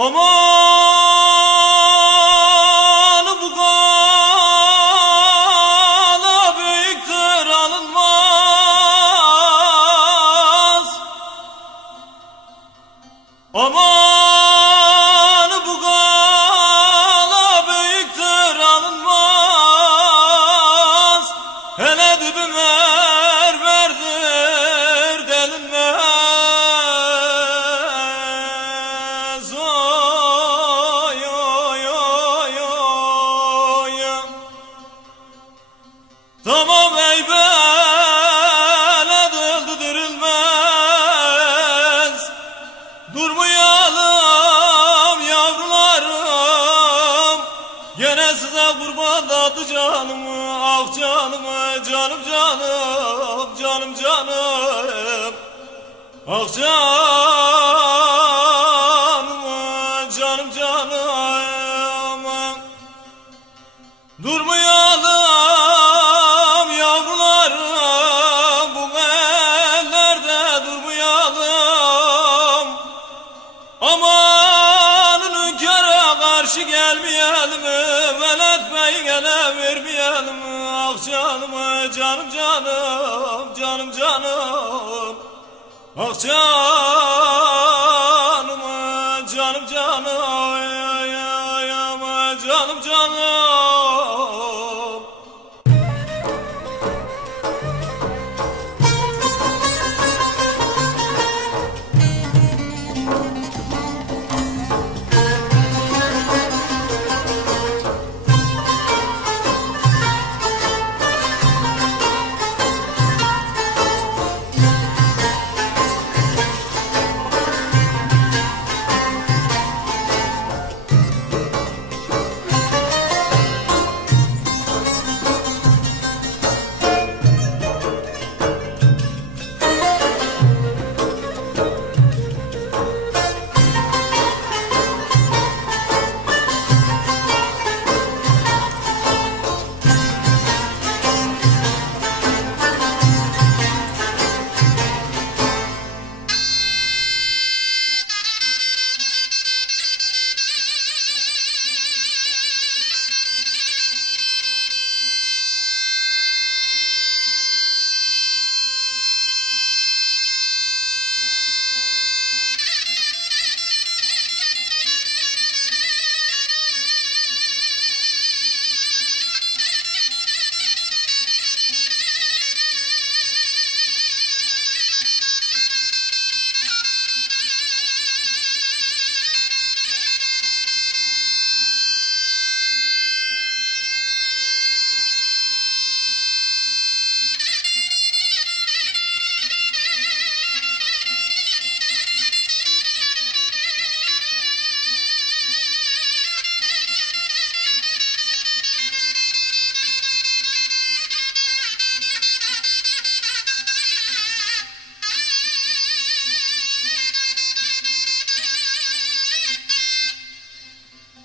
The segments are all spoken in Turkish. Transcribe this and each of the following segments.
Aman bu gala büyüktür alınmaz. Aman bu gala büyüktür alınmaz. Hele dibime verdir delinmez. Oy oy oy oy. Tamam ey beled öldürülmez. Durmayalım yavrularım, gene size kurban dadı canımı. Ah canımı, canım canım, canım canım. Ah canımı, canım canım. Durmayalım yavrularım, bu ellerde durmayalım. Amanın hünkâra karşı gelmeyelim, velet bey gele vermeyelim. Ah canımı, canım canım, canım canım. Ah canımı, canım canım, canım canım.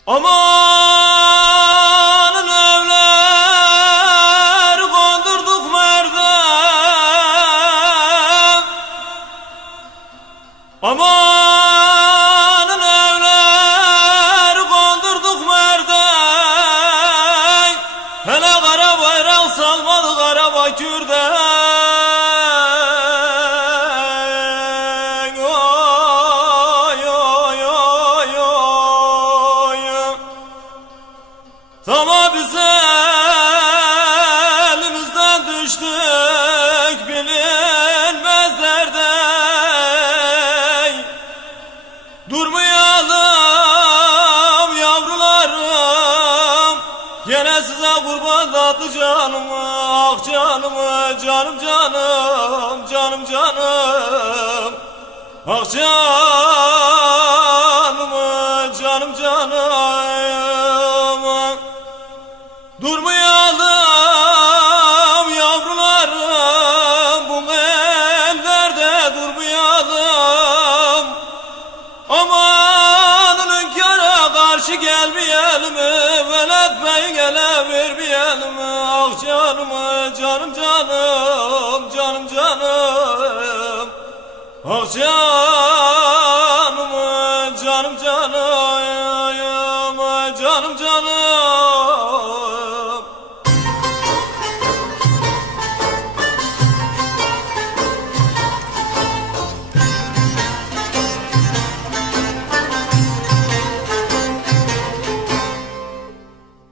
Amanın evler kondurduk merde. Amanın evler kondurduk merde. Hele kara bayrak salmadı kara bakürde. Tamam biz elimizden düştük bilinmez derde. Durmayalım yavrularım, gene size kurban dadı canımı. Ah canımı, canım canım, canım canım. Ah canımı, canım canım. Durmayalım yavrularım, bu ellerde durmayalım. Amanın hünkâra karşı gelmeyelim, velet bey gele vermeyelim. Ah canımı, canım canım, canım canım. Ah canımı, canım canım. canım